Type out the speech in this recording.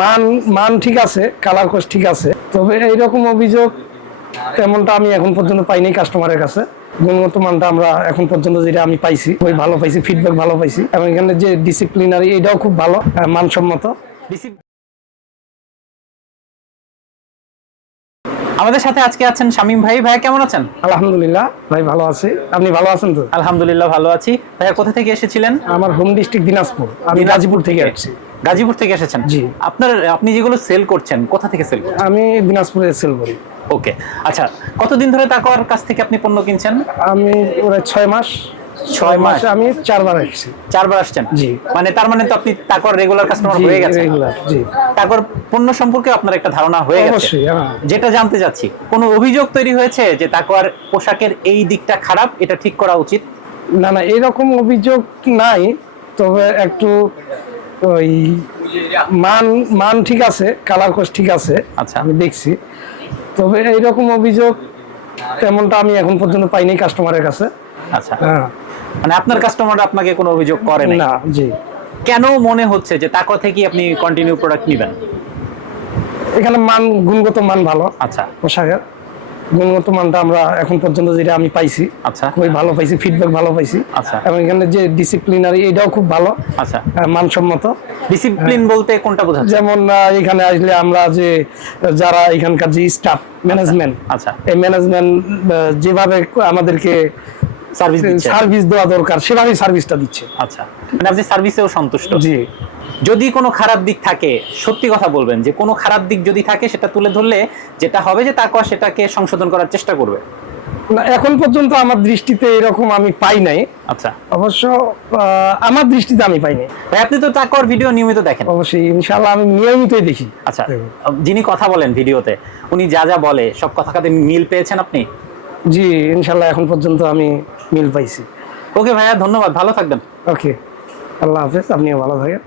মান মান ঠিক আছে কালার কোর্স ঠিক আছে তবে এইরকম অভিযোগ তেমনটা আমি এখন পর্যন্ত পাইনি কাস্টমারের কাছে। গুণগত মানটা আমরা এখন পর্যন্ত যেটা আমি পাইছি ওই ভালো পাইছি ফিডব্যাক ভালো পাইছি। এবং এখানে যে ডিসিপ্লিনারি এটাও খুব ভালো মানসম্মত। আমাদের সাথে আজকে আছেন শামীম ভাই। ভাইয়া কেমন আছেন? আলহামদুলিল্লাহ ভাই ভালো আছি। আপনি ভালো আছেন তো? আলহামদুলিল্লাহ ভালো আছি। ভাইয়া কোথা থেকে এসেছিলেন? আমার হোম ডিস্ট্রিক্ট দিনাজপুর। আমি গাজীপুর থেকে থেকে। আসছি। গাজীপুর থেকে এসেছেন। জি। আপনার আপনি যেগুলো সেল করছেন কোথা থেকে সেল করছেন? আমি দিনাজপুরে সেল করি। ওকে আচ্ছা কতদিন ধরে তাকওয়ার কাছ থেকে আপনি পণ্য কিনছেন? আমি ওরা ছয় মাস। ছয় মাস? আমি চারবার এসেছি চারবার আসছেন? জি। মানে তার মানে তো আপনি তাকওয়ার রেগুলার কাস্টমার হয়ে গেছেন। জি। তাকওয়ার পণ্য সম্পর্কে আপনার একটা ধারণা হয়ে গেছে। হ্যাঁ। যেটা জানতে চাচ্ছি কোনো অভিযোগ তৈরি হয়েছে যে তাকওয়ার পোশাকের এই দিকটা খারাপ এটা ঠিক করা উচিত? না না এরকম অভিযোগ নাই তবে একটু ওই মান মান ঠিক আছে কালার কোর্স ঠিক আছে আচ্ছা। আমি দেখছি। তবে এইরকম অভিযোগ তেমনটা আমি এখন পর্যন্ত পাইনি কাস্টমারের কাছে। আচ্ছা। হ্যাঁ। মানে আপনার কাস্টমার আপনাকে কোনো অভিযোগ করে না জি। কেন মনে হচ্ছে যে তাকওয়া থেকে আপনি কন্টিনিউ প্রোডাক্ট নেবেন? এখানে মান গুণগত মান ভালো। আচ্ছা। পোশাকের। গুণগত মানটা আমরা এখন পর্যন্ত যেটা আমি পাইছি আচ্ছা। খুবই ভালো পাইছি ফিডব্যাক ভালো পাইছি। আচ্ছা। এবং এখানে যে ডিসিপ্লিনারি এটাও খুব ভালো আচ্ছা। মানসম্মত। ডিসিপ্লিন বলতে কোনটা বোঝায় যেমন এখানে আসলে আমরা যে যারা এখানকার যে স্টাফ ম্যানেজমেন্ট আচ্ছা। এই ম্যানেজমেন্ট যেভাবে আমাদেরকে সার্ভিস দিচ্ছে। সার্ভিস দেওয়া দরকার সেভাবেই সার্ভিসটা দিচ্ছে। আচ্ছা মানে আপনি সার্ভিসেও সন্তুষ্ট। জি। যদি কোনো খারাপ দিক থাকে সত্যি কথা বলবেন যে কোনো খারাপ দিক যদি থাকে সেটা তুলে ধরলে যেটা হবে যে তাকওয়া সেটাকে সংশোধন করার চেষ্টা করবে। না এখন পর্যন্ত আমার দৃষ্টিতে এরকম আমি পাই নাই। আচ্ছা। অবশ্য আমার দৃষ্টিতে আমি পাই নাই। ভাই আপনি তো তাকওয়ার ভিডিও নিয়মিত দেখেন। অবশ্যই ইনশাল্লাহ আমি নিয়মিতই দেখি। আচ্ছা যিনি কথা বলেন ভিডিওতে উনি যা যা বলে সব কথা কাতে মিল পেয়েছেন আপনি? জি ইনশাল্লাহ এখন পর্যন্ত আমি মিল পাইছি। ওকে ভাইয়া ধন্যবাদ ভালো থাকবেন। ওকে আল্লাহ হাফেজ আপনিও ভালো থাকেন।